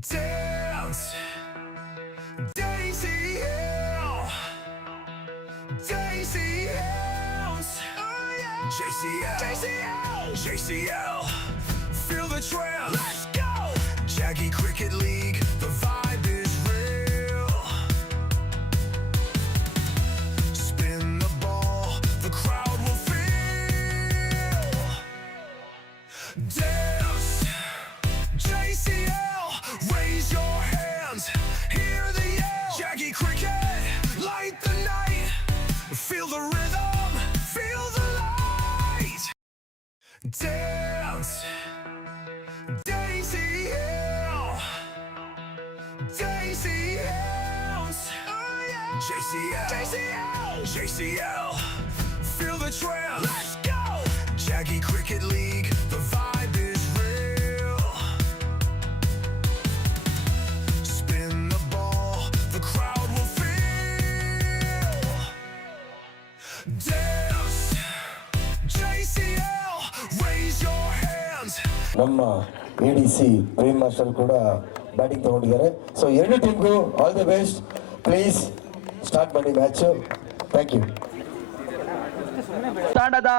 Dance, Daisy Hill, Daisy Hills, oh yeah. JCL, JCL, JCL, feel the trail, let's go. Jackie Cricket League, feel the rhythm, feel the light. Dance, Daisy Hill, Daisy Hills, oh yeah. JCL, JCL, JCL, feel the trail, ನಮ್ಮ A D C Prem master ಕೂಡ batting ತಗೊಂಡಿದ್ದಾರೆ. So ಎರಡು ಟೀಮ್ಗೂ all the best please start ಮಾಡಿ match thank you ತಂಡದ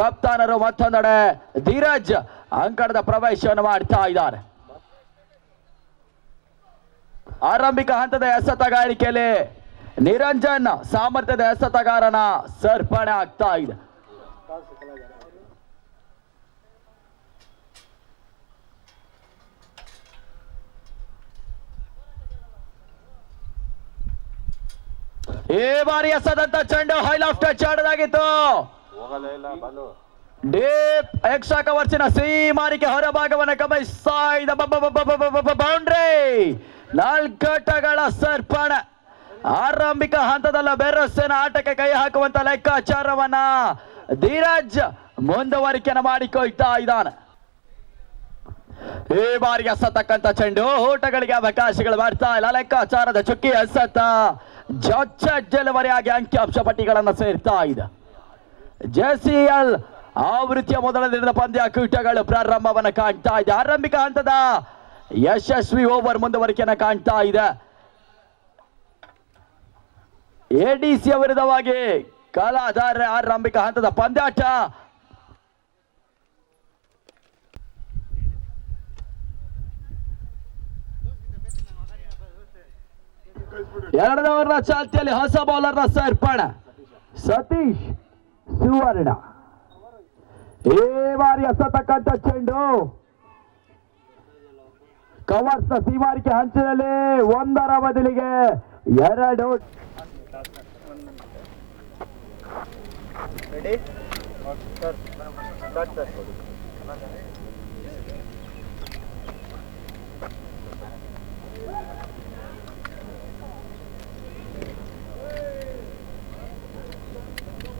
ಕಪ್ತಾನರು ಮತ್ತೊಂದೆಡೆ ಧೀರಜ್ ಅಂಕಣದ ಪ್ರವೇಶವನ್ನು ಮಾಡ್ತಾ ಇದ್ದಾರೆ. ಆರಂಭಿಕ ಹಂತದ ಎಸತಗಾರಿಕೆಯಲ್ಲಿ ನಿರಂಜನ್ ಸಾಮರ್ಥ್ಯದ ಎಸತಗಾರನ ಸರ್ಪಣೆ ಆಗ್ತಾ ಇದೆ. ಈ ಬಾರಿ ಎಸದಂತ ಚೆಂಡು ಹೈಲಾಫ್ ಟಚ್ ಆಡಲಾಗಿತ್ತು ಡೀಪ್ ಎಕ್ಸ್ಟ್ರಾ ಕವರ್ಸಿನ ಸೀಮಾರಿಕೆ ಹೊರಭಾಗವನ್ನು ಗಮನಿಸ್ತಾ ಇದ್ದ ಬೌಂಡ್ರಿ. ನಾಲ್ಕಟಗಳ ಸರ್ಪಣ. ಆರಂಭಿಕ ಹಂತದಲ್ಲ ಬೆರಸ್ಸಿನ ಆಟಕ್ಕೆ ಕೈ ಹಾಕುವಂತ ಲೆಕ್ಕಾಚಾರವನ್ನ ಧೀರಜ್ ಮುಂದುವರಿಕೆಯನ್ನು ಮಾಡಿಕೊಳ್ತಾ ಇದ್ದಾನೆ. ಈ ಬಾರಿ ಎಸತಕ್ಕಂತ ಚೆಂಡು ಊಟಗಳಿಗೆ ಅವಕಾಶಗಳು ಬರ್ತಾ ಇಲ್ಲ. ಲೆಕ್ಕಾಚಾರದ ಚುಕ್ಕಿ ಎಸತ್ತ ಜೊಚ್ಚಜ್ಜಲವರೆಯಾಗಿ ಅಂಕಿಅಂಶ ಪಟ್ಟಿಗಳನ್ನು ಸೇರ್ತಾ ಇದೆ. ಜೆಸಿಎಲ್ ಆವೃತ್ತಿಯ ಮೊದಲ ದಿನದ ಪಂದ್ಯ ಕೂಟಗಳು ಪ್ರಾರಂಭವನ್ನು ಕಾಣ್ತಾ ಇದೆ. ಆರಂಭಿಕ ಹಂತದ ಯಶಸ್ವಿ ಓವರ್ ಮುಂದುವರಿಕೆಯನ್ನು ಕಾಣ್ತಾ ಇದೆ. ಎಡಿಸಿಯ ವಿರುದ್ಧವಾಗಿ ಕಲಾಧಾರ ಆರಂಭಿಕ ಹಂತದ ಪಂದ್ಯಾಟ ಎರಡನೇ ಓವರ್ನ ಚಾಲ್ತಿಯಲ್ಲಿ ಹೊಸ ಬೌಲರ್ ಬೌಲರ್ನ ಸೇರ್ಪಡೆ. ಸತೀಶ್ ಸುವರ್ಣ. ಈ ಬಾರಿ ಎಸತಕ್ಕಂಥ ಚೆಂಡು. ಕವರ್ಸ್ ಸೀಮಾರಿಕೆ ಹಂಚಿನಲ್ಲಿ ಒಂದರ ಬದಲಿಗೆ ಎರಡು.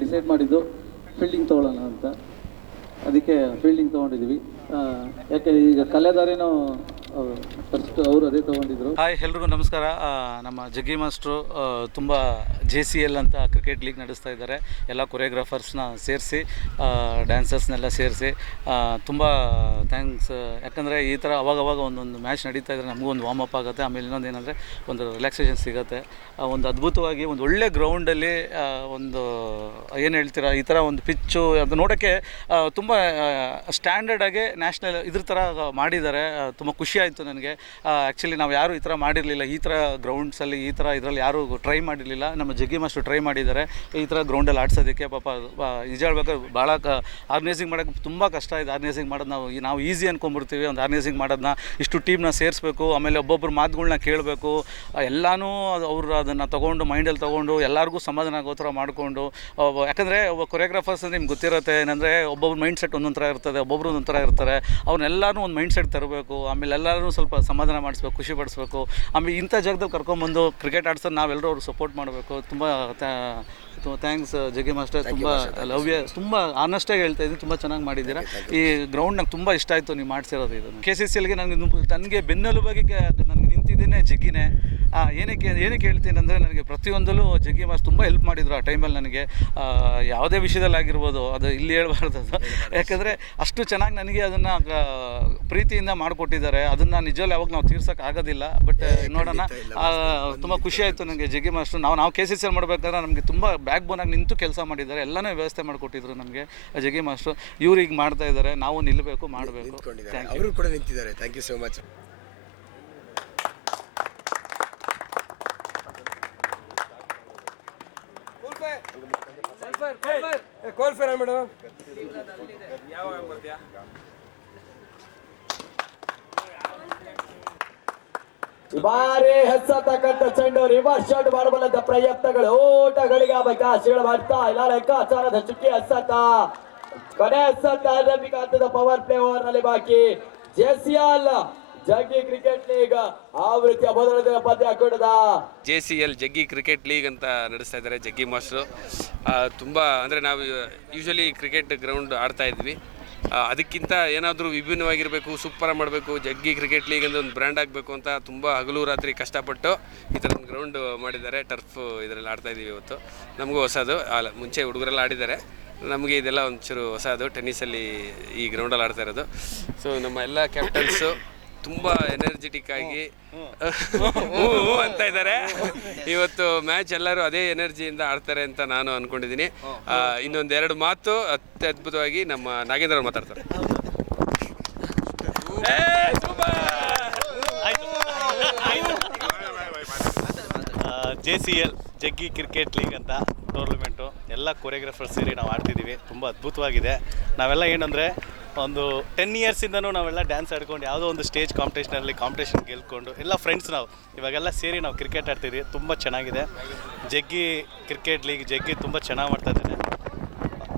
ಡಿಸೈಡ್ ಮಾಡಿದ್ದು ಫೀಲ್ಡಿಂಗ್ ತೊಗೊಳ್ಳೋಣ ಅಂತ. ಅದಕ್ಕೆ ಫೀಲ್ಡಿಂಗ್ ತೊಗೊಂಡಿದ್ದೀವಿ. ಯಾಕೆ ಈಗ ಕಲೆದಾರಿನೂ ಅವರು ಹಾಯ್ ಎಲ್ರಿಗೂ ನಮಸ್ಕಾರ. ನಮ್ಮ ಜಗ್ಗಿ ಮಾಸ್ಟ್ರು ತುಂಬ ಜೆ ಸಿ ಎಲ್ ಅಂತ ಕ್ರಿಕೆಟ್ ಲೀಗ್ ನಡೆಸ್ತಾ ಇದ್ದಾರೆ. ಎಲ್ಲ ಕೊರಿಯೋಗ್ರಾಫರ್ಸ್ನ ಸೇರಿಸಿ ಡ್ಯಾನ್ಸರ್ಸ್ನೆಲ್ಲ ಸೇರಿಸಿ ತುಂಬ ಥ್ಯಾಂಕ್ಸ್ ಯಾಕಂದರೆ ಈ ಥರ ಅವಾಗವಾಗ ಒಂದೊಂದು ಮ್ಯಾಚ್ ನಡೀತಾ ಇದ್ದರೆ ನಮಗೂ ಒಂದು ವಾರ್ಮ್ ಅಪ್ ಆಗುತ್ತೆ. ಆಮೇಲೆ ಇನ್ನೊಂದು ಏನಂದರೆ ಒಂದು ರಿಲ್ಯಾಕ್ಸೇಷನ್ ಸಿಗುತ್ತೆ. ಒಂದು ಅದ್ಭುತವಾಗಿ ಒಂದು ಒಳ್ಳೆ ಗ್ರೌಂಡಲ್ಲಿ ಒಂದು, ಏನು ಹೇಳ್ತೀರಾ, ಈ ಥರ ಒಂದು ಪಿಚ್ಚು ಅದು ನೋಡೋಕ್ಕೆ ತುಂಬ ಸ್ಟ್ಯಾಂಡರ್ಡ್ ಆಗಿ ನ್ಯಾಷನಲ್ ಇದ್ರ ಥರ ಮಾಡಿದ್ದಾರೆ. ತುಂಬ ಖುಷಿ ಆಯಿತು ನನಗೆ. ಆ್ಯಕ್ಚುಲಿ ನಾವು ಯಾರೂ ಈ ಥರ ಮಾಡಿರಲಿಲ್ಲ. ಈ ಥರ ಗ್ರೌಂಡ್ಸಲ್ಲಿ ಈ ಥರ ಇದರಲ್ಲಿ ಯಾರೂ ಟ್ರೈ ಮಾಡಿರಲಿಲ್ಲ. ನಮ್ಮ ಜಗ್ಗಿ ಮಾಸ್ಟರ್ ಟ್ರೈ ಮಾಡಿದ್ದಾರೆ. ಈ ಥರ ಗ್ರೌಂಡಲ್ಲಿ ಆಡ್ಸೋದಕ್ಕೆ ಪಾಪ ನಿಜ ಭಾಳ ಕ ಆರ್ಗನೈಸಿಂಗ್ ಮಾಡೋಕ್ಕೆ ತುಂಬ ಕಷ್ಟ ಇದೆ. ಆರ್ಗನೈಸಿಂಗ್ ಮಾಡೋದು ನಾವು ನಾವು ಈಸಿ ಅಂದ್ಕೊಂಬಿಡ್ತೀವಿ ಒಂದು ಆರ್ಗನೈಸಿಂಗ್ ಮಾಡೋದನ್ನ ಇಷ್ಟು ಟೀಮ್ನ ಸೇರಿಸ್ಬೇಕು. ಆಮೇಲೆ ಒಬ್ಬೊಬ್ಬರು ಮಾತುಗಳನ್ನ ಕೇಳಬೇಕು. ಎಲ್ಲನೂ ಅವರು ಅದನ್ನು ತೊಗೊಂಡು ಮೈಂಡಲ್ಲಿ ತೊಗೊಂಡು, ಎಲ್ಲರಿಗೂ ಸಮಾಧಾನ ಆಗೋ ಥರ ಮಾಡಿಕೊಂಡು ಯಾಕಂದರೆ ಒಬ್ಬ ಕೊರಿಯೋಗ್ರಾಫರ್ಸ್ ನಿಮ್ಗೆ ಗೊತ್ತಿರುತ್ತೆ. ಏನಂದರೆ ಒಬ್ಬೊಬ್ರು ಮೈಂಡ್ ಸೆಟ್ ಒಂದೊಂದು ಥರ ಇರ್ತದೆ, ಒಬ್ಬೊಬ್ರು ಒಂದೊಂದು ಥರ ಇರ್ತಾರೆ. ಅವ್ರನ್ನೆಲ್ಲರೂ ಒಂದು ಮೈಂಡ್ ಸೆಟ್ ತರಬೇಕು. ಆಮೇಲೆ ಎಲ್ಲ ಎಲ್ಲರೂ ಸ್ವಲ್ಪ ಸಮಾಧಾನ ಮಾಡಿಸ್ಬೇಕು ಖುಷಿ ಪಡಿಸ್ಬೇಕು. ಆಮೇಲೆ ಇಂಥ ಜಾಗದಲ್ಲಿ ಕರ್ಕೊಂಡ್ಬಂದು ಕ್ರಿಕೆಟ್ ಆಡ್ಸೋದು ನಾವೆಲ್ಲರೂ ಅವ್ರಿಗೆ ಸಪೋರ್ಟ್ ಮಾಡಬೇಕು. ತುಂಬ ಥ್ಯಾಂಕ್ಸ್ ಜಗ್ಗಿ ಮಾಸ್ಟರ್. ತುಂಬ ಲವ್ಯ ತುಂಬ ಆನೆಸ್ಟಾಗಿ ಹೇಳ್ತಾ ಇದ್ದೀನಿ ತುಂಬ ಚೆನ್ನಾಗಿ ಮಾಡಿದ್ದೀರಾ. ಈ ಗ್ರೌಂಡ್ ನಂಗೆ ತುಂಬ ಇಷ್ಟ ಆಯಿತು ನೀವು ಮಾಡಿಸಿರೋದು ಇದು ಕೆ ಸಿ ಸಿ ಎಲ್ಗೆ ನನಗೆ ನನಗೆ ಬೆನ್ನೆಲುಬಾಗಿ ನನಗೆ ನಿಂತಿದ್ದೇನೆ ಜಗ್ಗಿನೇ. ಏನಕ್ಕೆ ಏನಕ್ಕೆ ಹೇಳ್ತೀನಿ ಅಂದರೆ ನನಗೆ ಪ್ರತಿಯೊಂದಲ್ಲೂ ಜಗ್ಗಿ ಮಾಸ್ ತುಂಬ ಹೆಲ್ಪ್ ಮಾಡಿದ್ರು ಆ ಟೈಮಲ್ಲಿ ನನಗೆ. ಯಾವುದೇ ವಿಷಯದಲ್ಲಿ ಆಗಿರ್ಬೋದು ಅದು ಇಲ್ಲಿ ಹೇಳ್ಬಾರ್ದು ಅದು. ಯಾಕಂದರೆ ಅಷ್ಟು ಚೆನ್ನಾಗಿ ನನಗೆ ಅದನ್ನು ಪ್ರೀತಿಯಿಂದ ಮಾಡಿಕೊಟ್ಟಿದ್ದಾರೆ. ಅದನ್ನು ನಿಜವಲ್ಲಿ ಯಾವಾಗ ನಾವು ತೀರ್ಸೋಕೆ ಆಗೋದಿಲ್ಲ. ಬಟ್ ನೋಡೋಣ. ತುಂಬ ಖುಷಿ ಆಯಿತು ನನಗೆ ಜಗ್ಗಿ ಮಾಸ್ಟ್ರು. ನಾವು ನಾವು ಕೆ ಸಿ ಸಿ ಮಾಡಬೇಕಾದ್ರೆ ನಮಗೆ ತುಂಬ ಬ್ಯಾಕ್ ಬೋನಾಗಿ ನಿಂತು ಕೆಲಸ ಮಾಡಿದ್ದಾರೆ. ಎಲ್ಲನೂ ವ್ಯವಸ್ಥೆ ಮಾಡಿಕೊಟ್ಟಿದ್ರು ನಮಗೆ ಜಗ್ಗಿ ಮಾಸ್ಟ್ರು. ಇವ್ರು ಈಗ ಮಾಡ್ತಾ ಇದ್ದಾರೆ. ನಾವು ನಿಲ್ಲಬೇಕು ಮಾಡಬೇಕು. ಥ್ಯಾಂಕ್ ಯು ಸೋ ಕೂಡ ನಿಂತಿದ್ದಾರೆ ಥ್ಯಾಂಕ್ ಯು ಸೋ ಮಚ್ ಈ ಬಾರಿ ಹೆಸತಕ್ಕಂಥ ಚೆಂಡು ರಿವರ್ಸ್ ಶಾಟ್ ಮಾಡಬಲ್ಲಂತ ಪ್ರಯತ್ನಗಳು, ಓಟಗಳಿಗೆ ಅವಕಾಶಗಳು ಮಾಡ್ತಾ ಇಲ್ಲ. ಲೆಕ್ಕಾಚಾರದ ಚುಕ್ಕಿ ಹಸತ ಕೊನೆ ಹಸತ ಆರಂಭಿಕ ಹಂತದ ಪವರ್ ಪ್ಲೇ ಓವರ್ನಲ್ಲಿ ಬಾಕಿ. JCL Jaggi cricket league J C L Jaggi cricket league ಅಂತ ನಡೆಸ್ತಾ ಇದ್ದಾರೆ ಜಗ್ಗಿ ಮಾಸ್ಟ್ರು. ತುಂಬ, ಅಂದರೆ ನಾವು ಯೂಶಲಿ ಕ್ರಿಕೆಟ್ ಗ್ರೌಂಡ್ ಆಡ್ತಾ ಇದ್ವಿ. ಅದಕ್ಕಿಂತ ಏನಾದರೂ ವಿಭಿನ್ನವಾಗಿರಬೇಕು ಸೂಪರಾಗಿ ಮಾಡಬೇಕು, ಜಗ್ಗಿ ಕ್ರಿಕೆಟ್ ಲೀಗ್ ಅಂತ ಒಂದು ಬ್ರ್ಯಾಂಡ್ ಆಗಬೇಕು ಅಂತ ತುಂಬ ಹಗಲು ರಾತ್ರಿ ಕಷ್ಟಪಟ್ಟು ಈ ಥರ ಒಂದು ಗ್ರೌಂಡ್ ಮಾಡಿದ್ದಾರೆ ಟರ್ಫ್ ಇದರಲ್ಲಿ ಆಡ್ತಾ ಇದ್ದೀವಿ ಇವತ್ತು. ನಮಗೂ ಹೊಸದು ಮುಂಚೆ ಹುಡುಗರೆಲ್ಲ ಆಡಿದ್ದಾರೆ. ನಮಗೆ ಇದೆಲ್ಲ ಒಂಚೂರು ಹೊಸದು ಟೆನ್ನಿಸಲ್ಲಿ ಈ ಗ್ರೌಂಡಲ್ಲಿ ಆಡ್ತಾ ಇರೋದು. ಸೊ ನಮ್ಮ ಎಲ್ಲ ಕ್ಯಾಪ್ಟನ್ಸು ತುಂಬ ಎನರ್ಜೆಟಿಕ್ ಆಗಿ ಹ್ಞೂ ಹ್ಞೂ ಅಂತ ಇದ್ದಾರೆ. ಇವತ್ತು ಮ್ಯಾಚ್ ಎಲ್ಲರೂ ಅದೇ ಎನರ್ಜಿಯಿಂದ ಆಡ್ತಾರೆ ಅಂತ ನಾನು ಅನ್ಕೊಂಡಿದ್ದೀನಿ. ಇನ್ನೊಂದು ಎರಡು ಮಾತು ಅತ್ಯದ್ಭುತವಾಗಿ ನಮ್ಮ ನಾಗೇಂದ್ರ ಅವ್ರು ಮಾತಾಡ್ತಾರೆ. J C L Jaggi cricket league ಅಂತ ಟೂರ್ನಮೆಂಟು ಎಲ್ಲ ಕೊರಿಯೋಗ್ರಾಫರ್ ಸೇರಿ ನಾವು ಆಡ್ತಿದ್ದೀವಿ. ತುಂಬ ಅದ್ಭುತವಾಗಿದೆ. ನಾವೆಲ್ಲ ಏನಂದರೆ ಒಂದು ಟೆನ್ ಇಯರ್ಸಿಂದನೂ ನಾವೆಲ್ಲ ಡ್ಯಾನ್ಸ್ ಆಡ್ಕೊಂಡು ಯಾವುದೋ ಒಂದು ಸ್ಟೇಜ್ ಕಾಂಪಿಟೇಷನಲ್ಲಿ ಕಾಂಪಿಟೇಷನ್ ಗೆಲ್ಕೊಂಡು ಎಲ್ಲ ಫ್ರೆಂಡ್ಸ್ ನಾವು. ಇವಾಗೆಲ್ಲ ಸೇರಿ ನಾವು ಕ್ರಿಕೆಟ್ ಆಡ್ತಿದ್ದೀವಿ ತುಂಬ ಚೆನ್ನಾಗಿದೆ. ಜಗ್ಗಿ ಕ್ರಿಕೆಟ್ ಲೀಗ್ ಜಗ್ಗಿ ತುಂಬ ಚೆನ್ನಾಗಿ ಮಾಡ್ತಾ ಇದ್ದಾನೆ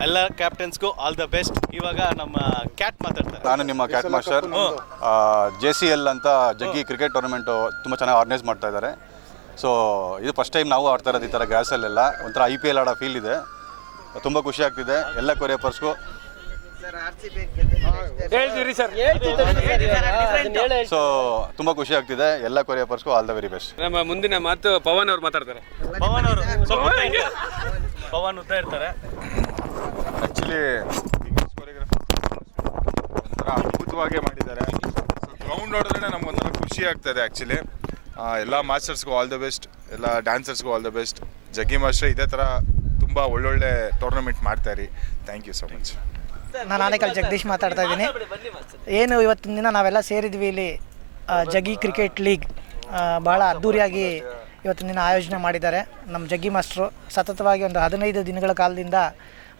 ಎಲ್ಲ ಕ್ಯಾಪ್ಟನ್ಸ್ಗೂ ಆಲ್ ದ ಬೆಸ್ಟ್ ಇವಾಗ ನಮ್ಮ ಕ್ಯಾಟ್ ಮಾತಾಡ್ತಾರೆ. ನಾನು ನಿಮ್ಮ Cat master J C L ಅಂತ ಜಗ್ಗಿ ಕ್ರಿಕೆಟ್ ಟೂರ್ನಮೆಂಟು ತುಂಬ ಚೆನ್ನಾಗಿ ಆರ್ಗನೈಸ್ ಮಾಡ್ತಾ ಇದ್ದಾರೆ. ಸೊ ಇದು ಫಸ್ಟ್ ಟೈಮ್ ನಾವು ಆಡ್ತಾ ಇರೋದು ಈ ಥರ ಗ್ಯಾಸಲ್ಲೆಲ್ಲ ಒಂಥರ ಐ ಪಿ ಎಲ್ ಆಡೋ ಫೀಲ್ ಇದೆ. ತುಂಬ ಖುಷಿ ಆಗ್ತಿದೆ. ಎಲ್ಲ ಕೊರಿಯೋಪರ್ಸ್ಗೂ ಸೊ ತುಂಬಾ ಖುಷಿ ಆಗ್ತಿದೆ. ಎಲ್ಲ ಕೊರಿಯಪರ್ಸ್ಗೂ ಆಲ್ ದ ವೆರಿ ಬೆಸ್ಟ್ ನಮ್ಮ ಮುಂದಿನ ಮಾತು ಪವನ್ ಅವ್ರು ಮಾತಾಡ್ತಾರೆ. ಪವನ್ ಅವರು. ಸ್ವಲ್ಪ ಪವನ್ ಉದ್ದ ಇರ್ತಾರೆ ಆ್ಯಕ್ಚುಲಿ ಒಂಥರ ಅದ್ಭುತವಾಗೇ ಮಾಡಿದ್ದಾರೆ. ಗ್ರೌಂಡ್ ನೋಡಿದ್ರೆ ನಮ್ಗೆ ಒಂಥರ ಖುಷಿ ಆಗ್ತದೆ ಆ್ಯಕ್ಚುಲಿ ಎಲ್ಲ ಮಾಸ್ಟರ್ಸ್ಗೂ ಆಲ್ ದ ಬೆಸ್ಟ್ ಎಲ್ಲ ಡ್ಯಾನ್ಸರ್ಸ್ಗೂ all the best Jaggi master ಇದೇ ಥರ ತುಂಬ ಒಳ್ಳೊಳ್ಳೆ ಟೂರ್ನಮೆಂಟ್ ಮಾಡ್ತಾರೆ ಥ್ಯಾಂಕ್ ಯು ಸೊ ಮಚ್ ನಾನು ಆನೇಕಲ್ ಜಗದೀಶ್ ಮಾತಾಡ್ತಾ ಇದ್ದೀನಿ. ಏನು ಇವತ್ತಿನ ದಿನ ನಾವೆಲ್ಲ ಸೇರಿದ್ವಿ ಇಲ್ಲಿ ಆ, ಜಗ್ಗಿ ಕ್ರಿಕೆಟ್ ಲೀಗ್. ಆ, ಭಾಳ ಅದ್ಧೂರಿಯಾಗಿ ಇವತ್ತಿನ ದಿನ ಆಯೋಜನೆ ಮಾಡಿದ್ದಾರೆ. ನಮ್ಮ ಜಗ್ಗಿ ಮಾಸ್ಟ್ರು. ಸತತವಾಗಿ ಒಂದು ಹದಿನೈದು ದಿನಗಳ ಕಾಲದಿಂದ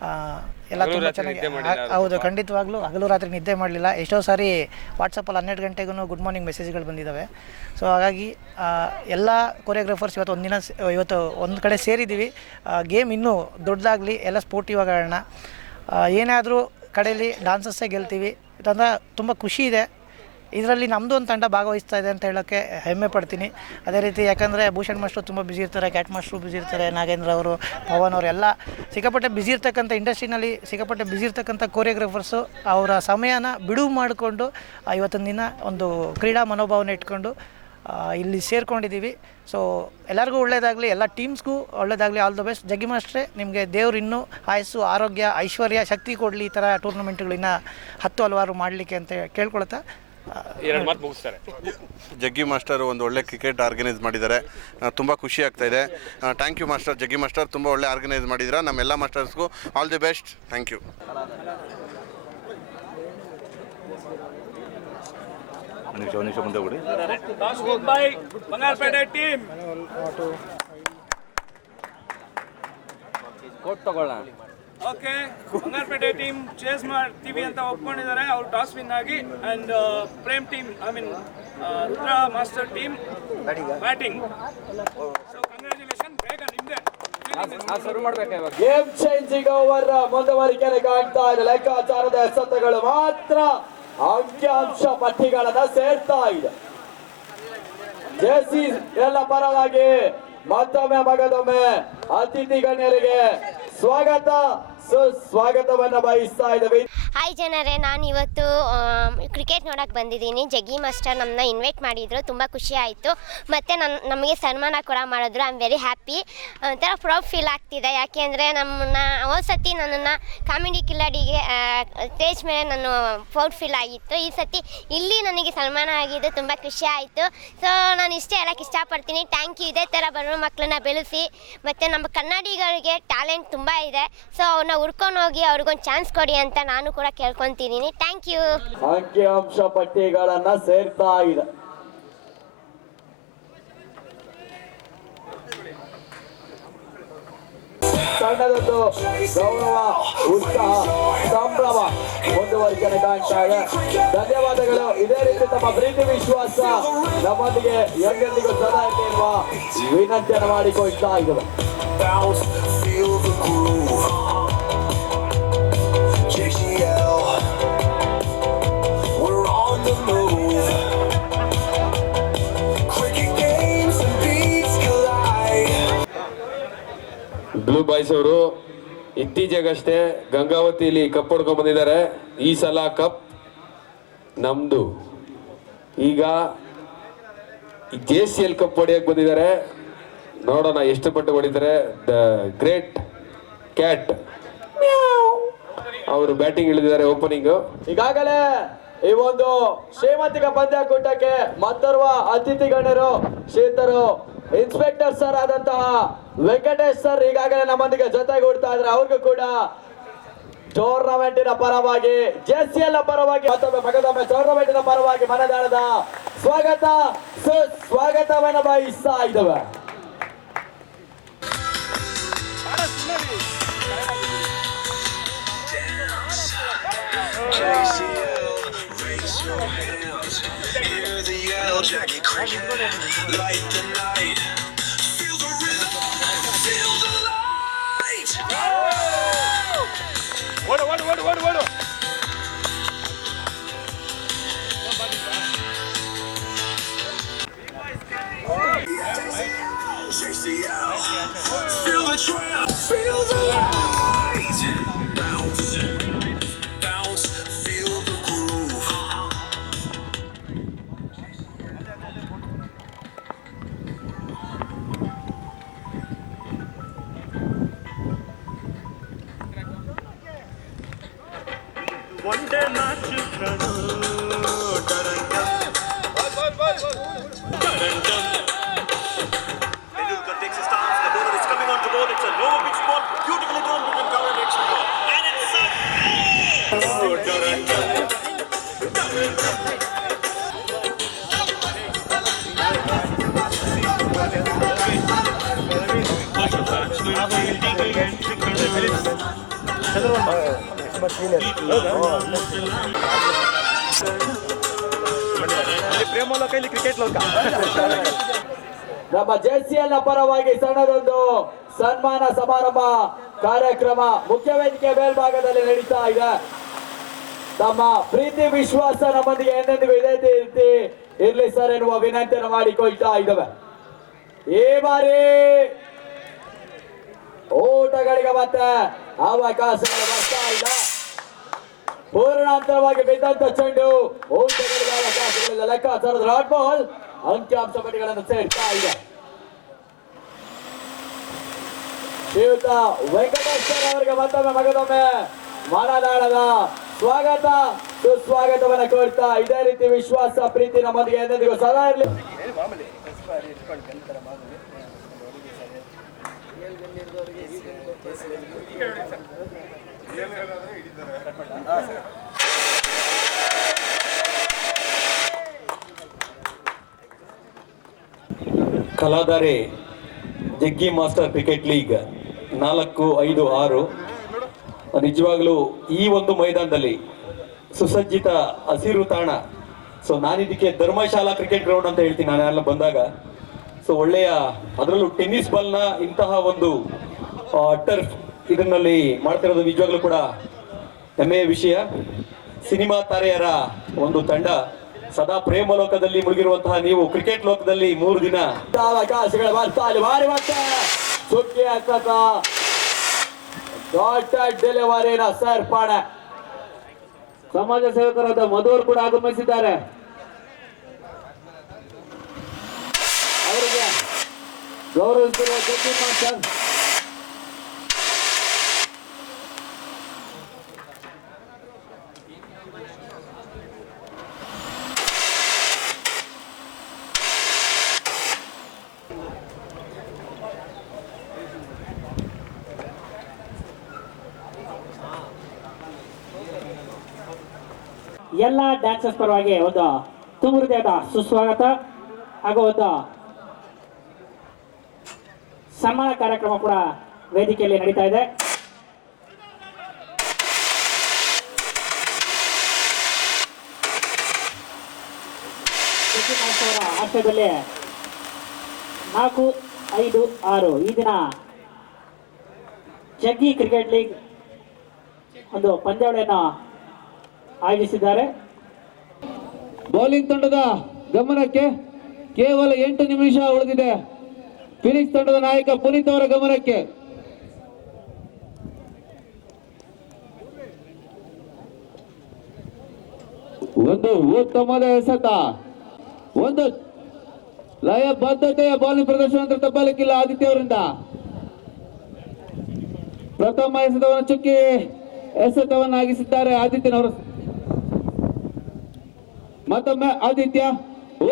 ಆ, ಎಲ್ಲ ತುಂಬ ಚೆನ್ನಾಗಿ ಆ- ಹೌದು ಖಂಡಿತವಾಗ್ಲೂ ಹಗಲು ರಾತ್ರಿ ನಿದ್ದೆ ಮಾಡಲಿಲ್ಲ. ಎಷ್ಟೋ ಸಾರಿ ವಾಟ್ಸಪ್ಪಲ್ಲಿ ಹನ್ನೆರಡು ಗಂಟೆಗೂ ಗುಡ್ ಮಾರ್ನಿಂಗ್ ಮೆಸೇಜ್ಗಳು ಬಂದಿದ್ದಾವೆ. ಸೊ ಹಾಗಾಗಿ ಆ, ಎಲ್ಲ ಕೊರಿಯೋಗ್ರಾಫರ್ಸ್ ಇವತ್ತು ಒಂದಿನ ಸ- ಇವತ್ತು ಒಂದು ಕಡೆ ಸೇರಿದ್ದೀವಿ. ಗೇಮ್ ಇನ್ನೂ ದೊಡ್ಡದಾಗಲಿ ಎಲ್ಲ ಸ್ಪೋರ್ಟಿವ್ ಆಗೋಣ ಏನಾದರೂ ಕಡೆಯಲ್ಲಿ ಡಾನ್ಸಸ್ಸೇ ಗೆಲ್ತೀವಿ. ಇದಂದ್ರೆ ತುಂಬ ಖುಷಿ ಇದೆ. ಇದರಲ್ಲಿ ನಮ್ಮದು ಒಂದು ತಂಡ ಭಾಗವಹಿಸ್ತಾ ಇದೆ ಅಂತ ಹೇಳೋಕ್ಕೆ ಹೆಮ್ಮೆ ಪಡ್ತೀನಿ. ಅದೇ ರೀತಿ ಯಾಕಂದರೆ ಭೂಷಣ್ ಮಾಸ್ಟ್ರು ತುಂಬ ಬ್ಯುಸಿ ಇರ್ತಾರೆ ಕ್ಯಾಟ್ ಮಾಸ್ಟ್ರು ಬ್ಯುಸಿ ಇರ್ತಾರೆ, ನಾಗೇಂದ್ರ ಅವರು, ಪವನ್ ಅವರು ಎಲ್ಲ ಸಿಕ್ಕಾಪಟ್ಟೆ ಬ್ಯುಸಿ ಇರ್ತಕ್ಕಂಥ ಇಂಡಸ್ಟ್ರಿನಲ್ಲಿ ಸಿಕ್ಕಾಪಟ್ಟೆ ಬ್ಯುಸಿ ಇರ್ತಕ್ಕಂಥ ಕೊರಿಯೋಗ್ರಾಫರ್ಸು ಅವರ ಸಮಯನ ಬಿಡುವು ಮಾಡಿಕೊಂಡು ಇವತ್ತಿನ ದಿನ ಒಂದು ಕ್ರೀಡಾ ಮನೋಭಾವನೆ ಇಟ್ಕೊಂಡು ಇಲ್ಲಿ ಸೇರ್ಕೊಂಡಿದ್ದೀವಿ. ಸೊ ಎಲ್ಲರಿಗೂ ಒಳ್ಳೆಯದಾಗಲಿ ಎಲ್ಲ ಟೀಮ್ಸ್ಗೂ ಒಳ್ಳೇದಾಗಲಿ ಆಲ್ ದ ಬೆಸ್ಟ್ ಜಗ್ಗಿ ಮಾಸ್ಟ್ರೆ ನಿಮಗೆ ದೇವ್ರು ಇನ್ನೂ ಆಯಸ್ಸು ಆರೋಗ್ಯ ಐಶ್ವರ್ಯ ಶಕ್ತಿ ಕೊಡಲಿ ಈ ಥರ ಟೂರ್ನಮೆಂಟ್ಗಳು ಇನ್ನೂ ಹತ್ತು ಹಲವಾರು ಮಾಡಲಿಕ್ಕೆ ಅಂತ ಕೇಳ್ಕೊಳ್ತಾ ಎರಡು ಮಾತು ಮುಗಿಸ್ತಾರೆ. ಜಗ್ಗಿ ಮಾಸ್ಟರ್ ಒಂದು ಒಳ್ಳೆ ಕ್ರಿಕೆಟ್ ಆರ್ಗನೈಸ್ ಮಾಡಿದ್ದಾರೆ. ತುಂಬ ಖುಷಿ ಆಗ್ತಾ ಇದೆ. Thank you master. Jaggi master ತುಂಬ ಒಳ್ಳೆ ಆರ್ಗನೈಸ್ ಮಾಡಿದ್ದೀರಾ. ನಮ್ಮೆಲ್ಲ ಮಾಸ್ಟರ್ಸ್ಗೂ all the best thank you okay Bangarapete team chase ಮಾಡ್ತೀವಿ ಅಂತ ಒಪ್ಕೊಂಡಿದ್ದಾರೆ. ಅವ್ರು ಟಾಸ್ ವಿನ್ ಆಗಿ and Prem team I mean Rudra master team batting so congratulation ಬೇಗ ನಿಮ್ದೆ. ಗೇಮ್ ಚೇಂಜಿಂಗ್ ಓವರ್ ಮುಂದುವರಿಕೆನೆ ಕಾಣ್ತಾ ಇದೆ. ಲೆಕ್ಕಾಚಾರದ ಎಸೆತಗಳು ಮಾತ್ರ ಅಂಕಿಅಂಶ ಪಟ್ಟಿಗಳನ್ನ ಸೇರ್ತಾ ಇದೆ. ಜೆಸಿ ಎಲ್ಲ ಪರವಾಗಿ ಮತ್ತೊಮ್ಮೆ ಮಗದೊಮ್ಮೆ ಅತಿಥಿ ಗಣ್ಯರಿಗೆ ಸ್ವಾಗತ. ಸುಸ್ವಾಗತವನ್ನ ಬಯಸ್ತಾ ಇದ್ದೇವೆ. ಹಾಯ್ ಜನರೇ, ನಾನು ಇವತ್ತು ಕ್ರಿಕೆಟ್ ನೋಡೋಕೆ ಬಂದಿದ್ದೀನಿ. ಜಗ್ಗಿ ಮಾಸ್ಟರ್ ನಮ್ಮನ್ನ ಇನ್ವೈಟ್ ಮಾಡಿದರು. ತುಂಬ ಖುಷಿ ಆಯಿತು. ಮತ್ತು ನನ್ನ ನಮಗೆ ಸನ್ಮಾನ ಕೂಡ ಮಾಡಿದ್ರು. ಐ ಆಮ್ ವೆರಿ ಹ್ಯಾಪಿ ಒಂಥರ ಪ್ರೌಡ್ ಫೀಲ್ ಆಗ್ತಿದೆ. ಯಾಕೆ ಅಂದರೆ ನಮ್ಮನ್ನ ಹೋದ ಸತಿ ನನ್ನನ್ನು ಕಾಮಿಡಿ ಕಿಲಾಡಿಗೆ ಸ್ಟೇಜ್ ಮೇಲೆ ನಾನು ಪ್ರೌಡ್ ಫೀಲ್ ಆಗಿತ್ತು. ಈ ಸತಿ ಇಲ್ಲಿ ನನಗೆ ಸನ್ಮಾನ ಆಗಿದ್ದು ತುಂಬ ಖುಷಿ ಆಯಿತು. ಸೊ ನಾನು ಇಷ್ಟೇ ಹೇಳಕ್ಕೆ ಇಷ್ಟಪಡ್ತೀನಿ. ಥ್ಯಾಂಕ್ ಯು ಇದೇ ಥರ ಬರೋ ಮಕ್ಕಳನ್ನ ಬೆಳೆಸಿ. ಮತ್ತು ನಮ್ಮ ಕನ್ನಡಿಗರಿಗೆ ಟ್ಯಾಲೆಂಟ್ ತುಂಬ ಇದೆ. ಸೊ ಅವ್ರನ್ನ ಹುಡ್ಕೊಂಡು ಹೋಗಿ ಅವ್ರಿಗೊಂದು ಚಾನ್ಸ್ ಕೊಡಿ ಅಂತ ನಾನು ಕೂಡ ಕೇಳ್ಕೊತಿದ್ದೀನಿ. ಥ್ಯಾಂಕ್ ಯು ಅಂಕಿಅಂಶ ಪಟ್ಟಿಗಳನ್ನ ಸೇರ್ತಾ ಇದೆ. ತಂಡದೊಂದು ಗೌರವ ಉತ್ಸಾಹ ಸಂಭ್ರಮ ಮುಂದುವರಿಕೆ ಕಾಣ್ತಾ ಇದೆ. ಧನ್ಯವಾದಗಳು. ಇದೇ ರೀತಿ ತಮ್ಮ ಪ್ರೀತಿ ವಿಶ್ವಾಸ ನಮ್ಮೊಂದಿಗೆ ಎಂದೆಂದಿಗೂ ಸದಾ ಇರುವ ಎನ್ನುವ ವಿನಂತಿಯನ್ನು ಮಾಡಿಕೊಳ್ತಾ ಇದ್ದೇವೆ. ಬ್ಲೂ ಬಾಯ್ಸ್ ಅವರು ಇತ್ತೀಚೆಗಷ್ಟೇ ಗಂಗಾವತಿಯಲ್ಲಿ ಕಪ್ ಹೊಡ್ಕೊಂಡ್ ಬಂದಿದ್ದಾರೆ. ಈ ಸಲ ಕಪ್ ನಮ್ದು. ಈಗ ಜೆ ಸಿ ಎಲ್ ಕಪ್ ಹೊಡಿಯಕ್ಕೆ ಬಂದಿದ್ದಾರೆ. ನೋಡೋಣ ಎಷ್ಟು ಪಟ್ಟು ಹೊಡಿತಾರೆ. ದ ಗ್ರೇಟ್ ಕ್ಯಾಟ್ ಅವರು ಬ್ಯಾಟಿಂಗ್ ಇಳಿದಿದ್ದಾರೆ ಓಪನಿಂಗ್. ಈಗಾಗಲೇ ಈ ಒಂದು ಶ್ರೀಮಂತಿಕ ಪಂದ್ಯಾಕೂಟಕ್ಕೆ ಮತ್ತರುವ ಅತಿಥಿ ಗಣ್ಯರು ಶ್ರೀತರು ಇನ್ಸ್ಪೆಕ್ಟರ್ ಸರ್ ಆದಂತಹ ವೆಂಕಟೇಶ್ ಸರ್ ಈಗಾಗಲೇ ನಮ್ಮೊಂದಿಗೆ ಜೊತೆಗೂಡ್ತಾ ಇದ್ರೆ ಅವ್ರಿಗೂ ಕೂಡ ಟೂರ್ನಮೆಂಟಿನ ಪರವಾಗಿ ಜೆಸಿಎಲ್ ಪರವಾಗಿ, ಮತ್ತೊಮ್ಮೆ ಮಗದೊಮ್ಮೆ ಟೂರ್ನಮೆಂಟಿನ ಪರವಾಗಿ ಮನದಾಳದ ಸ್ವಾಗತ ಸುಸ್ವಾಗತವನ್ನು ಬಯಸ್ತಾ ಇದ್ದೇವೆ Jackie Cricket. Light the night. ஓடு ஓடு ஓடு ஓடு ஓடு Feel the trail, feel the light. ನಮ್ಮ ಜೆಸಿಎಲ್ ಪರವಾಗಿ ಸಣ್ಣದೊಂದು ಸನ್ಮಾನ ಸಮಾರಂಭ ಕಾರ್ಯಕ್ರಮ ಮುಖ್ಯ ವೇದಿಕೆ ಮೇಲ್ಭಾಗದಲ್ಲಿ ನಡೀತಾ ಇದೆ. ತಮ್ಮ ಪ್ರೀತಿ ವಿಶ್ವಾಸ ನಮ್ಮೊಂದಿಗೆ ಎಂದೆಂದಿಗೂ ಇದೇ ರೀತಿ ಇರ್ಲಿ ಸರ್ ಎನ್ನುವ ವಿನಂತಿಯನ್ನು ಮಾಡಿಕೊಳ್ತಾ ಇದ್ದಾವೆ. ಈ ಬಾರಿ ಊಟಗಳಿಗೆ ಮತ್ತೆ ಅವಕಾಶಗಳು ಬರ್ತಾ ಇದೆ ಪೂರ್ಣಾಂತರವಾಗಿ ಬಿದ್ದಂತ ಚೆಂಡು ಲೆಕ್ಕಾಚಾರದ ರಾಡ್ ಬಾಲ್ ಅಂಕಿಅಂಶ ಪಟ್ಟಿಗಳನ್ನು ಸೇರ್ತಾ ಇದೆ ಶ್ರೀಯುತ ವೆಂಕಟೇಶ್ವರ ಅವರಿಗೆ ಮತ್ತೊಮ್ಮೆ ಮಗದೊಮ್ಮೆ ಮನದಾಳದ ಸ್ವಾಗತ ಸುಸ್ವಾಗತವನ್ನ ಕೋರ್ತಾ ಇದೇ ರೀತಿ ವಿಶ್ವಾಸ ಪ್ರೀತಿ ನಮ್ಮೊಂದಿಗೆ ಎಂದೆಂದಿಗೂ ಸದಾ ಇರಲಿ ಕಲಾಧಾರೆ ಜಗ್ಗಿ ಮಾಸ್ಟರ್ ಕ್ರಿಕೆಟ್ ಲೀಗ್, ನಾಲ್ಕು, ಐದು, ಆರು. ನಿಜವಾಗ್ಲೂ ಈ ಒಂದು ಮೈದಾನದಲ್ಲಿ ಸುಸಜ್ಜಿತ ಹಸಿರು ತಾಣ. ಸೊ ನಾನಿದಕ್ಕೆ ಧರ್ಮಶಾಲಾ ಕ್ರಿಕೆಟ್ ಗ್ರೌಂಡ್ ಅಂತ ಹೇಳ್ತೀನಿ. ನಾನು ಎಲ್ಲ ಬಂದಾಗ. ಸೊ ಒಳ್ಳೆಯ, ಅದರಲ್ಲೂ ಟೆನ್ನಿಸ್ ಬಾಲ್ನ ಇಂತಹ ಒಂದು ಟರ್ಫ್ ಇದರಲ್ಲಿ ಮಾಡ್ತಿರೋದು ನಿಜವಾಗ್ಲೂ ಕೂಡ ಹೆಮ್ಮೆಯ ವಿಷಯ. ಸಿನಿಮಾ ತಾರೆಯರ ಒಂದು ತಂಡ ಸದಾ ಪ್ರೇಮ ಲೋಕದಲ್ಲಿ ಮುಳುಗಿರುವಂತಹ ನೀವು ಕ್ರಿಕೆಟ್ ಲೋಕದಲ್ಲಿ ಮೂರು ದಿನ. ಸಮಾಜ ಸೇವಕರಾದ ಮಧುವರು ಕೂಡ ಆಗಮಿಸಿದ್ದಾರೆ. ಅವರಿಗೆ ಗೌರವಿಸಿರುವ ಜಗ್ಗಿ ಮಾಸ್ಟರ್ ಎಲ್ಲ ಡ್ಯಾನ್ಸರ್ಸ್ ಪರವಾಗಿ ಒಂದು ತುಂಬ ಹೃದಯದ ಸುಸ್ವಾಗತ ಹಾಗೂ ಒಂದು ಸನ್ಮಾನ ಕಾರ್ಯಕ್ರಮ ಕೂಡ ವೇದಿಕೆಯಲ್ಲಿ ನಡೀತಾ ಇದೆ. ಆಶ್ರಯದಲ್ಲಿ ನಾಲ್ಕು, ಐದು, ಆರು ಈ ದಿನ ಜಗ್ಗಿ ಕ್ರಿಕೆಟ್ ಲೀಗ್ ಒಂದು ಪಂದ್ಯಾವಳಿಯನ್ನು ಆಯೋಜಿಸಿದ್ದಾರೆ. ಬೌಲಿಂಗ್ ತಂಡದ ಗಮನಕ್ಕೆ ಕೇವಲ ಎಂಟು ನಿಮಿಷ ಉಳಿದಿದೆ. ಫಿನಿಕ್ಸ್ ತಂಡದ ನಾಯಕ ಪುನೀತ್ ಅವರ ಗಮನಕ್ಕೆ. ಒಂದು ಉತ್ತಮದ ಎಸೆತ. ಒಂದು ಲಯಬದ್ಧತೆಯ ಬೌಲಿಂಗ್ ಪ್ರದರ್ಶನ ತಪ್ಪಲಿಕ್ಕಿಲ್ಲ ಆದಿತ್ಯ ಅವರಿಂದ. ಪ್ರಥಮ ಎಸೆತವನ್ನು ಚುಕ್ಕಿ ಎಸೆತವನ್ನಾಗಿಸಿದ್ದಾರೆ ಆದಿತ್ಯನವರು. ಮತ್ತೊಮ್ಮೆ ಆದಿತ್ಯ. ಓ,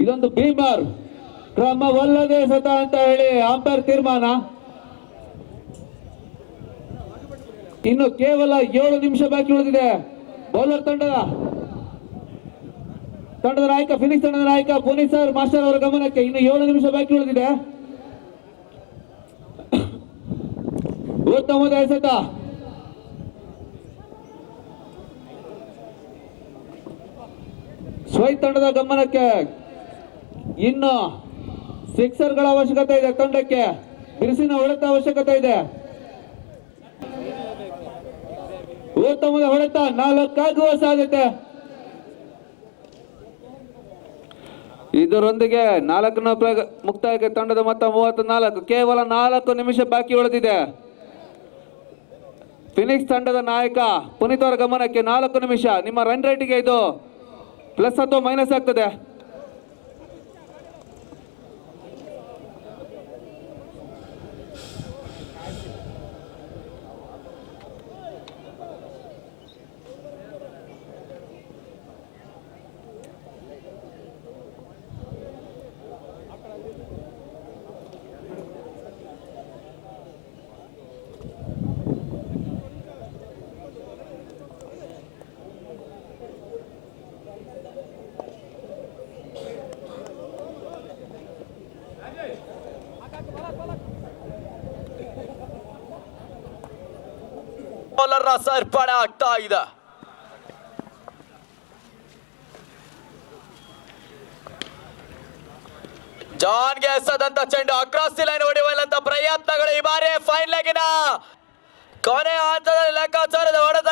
ಇದೊಂದು ಬೀಮರ್ ಕ್ರಮವಲ್ಲದೆ ಸತ ಅಂತ ಹೇಳಿ ಅಂಪೈರ್ ತೀರ್ಮಾನ. ಇನ್ನು ಕೇವಲ ಏಳು ನಿಮಿಷ ಬಾಕಿ ಉಳಿದಿದೆ. ಬೌಲರ್ ತಂಡದ ತಂಡದ ನಾಯಕ, ಫಿನಿಕ್ಸ್ ತಂಡದ ನಾಯಕ, ಪುನೀತ್ ಸರ್, ಮಾಸ್ಟರ್ ಅವರ ಗಮನಕ್ಕೆ ಇನ್ನು ಏಳು ನಿಮಿಷ ಬಾಕಿ ಉಳಿದಿದೆ. ಉತ್ತಮದ ಎಸೆತ ತಂಡದ ಗಮನಕ್ಕೆ ಇನ್ನು ಸಿಕ್ಸರ್ಗಳ ಅವಶ್ಯಕತೆ ಇದೆ ತಂಡಕ್ಕೆ. ಬಿರುಸಿನ ಹೊಡೆತ ಅವಶ್ಯಕತೆ ಇದೆ. ಉತ್ತಮದ ಹೊಡೆತ ನಾಲ್ಕಾಗುವ ಸಾಧ್ಯತೆ. ಇದರೊಂದಿಗೆ ನಾಲ್ಕನ ಮುಕ್ತಾಯಕ್ಕೆ ತಂಡದ ಮೊತ್ತ ಮೂವತ್ತ್ ನಾಲ್ಕು ಕೇವಲ ನಾಲ್ಕು ನಿಮಿಷ ಬಾಕಿ ಉಳಿದಿದೆ. ಫಿನಿಕ್ಸ್ ತಂಡದ ನಾಯಕ ಪುನೀತ್ ಅವರ ಗಮನಕ್ಕೆ ನಾಲ್ಕು ನಿಮಿಷ. ನಿಮ್ಮ ರನ್ ರೇಟಿಗೆ ಇದು ಪ್ಲಸ್ ಅಥವಾ ಮೈನಸ್ ಆಗ್ತದೆ. ಬೌಲರ್ನ ಸೇರ್ಪಡೆ ಆಗ್ತಾ ಇದೆ. ಜಾನ್ಗೆ ಎಸದಂತ ಚೆಂಡು ಅಕ್ರಾಸ್ ಲೈನ್ ಹೊಡೆಯುವಂತ ಪ್ರಯತ್ನಗಳು ಈ ಬಾರಿ ಫೈನ್ ಲೆಗಿನ ಕೊನೆ ಹಂತದಲ್ಲಿ ಲೆಕ್ಕಾಚಾರದ ಹೊಡೆತ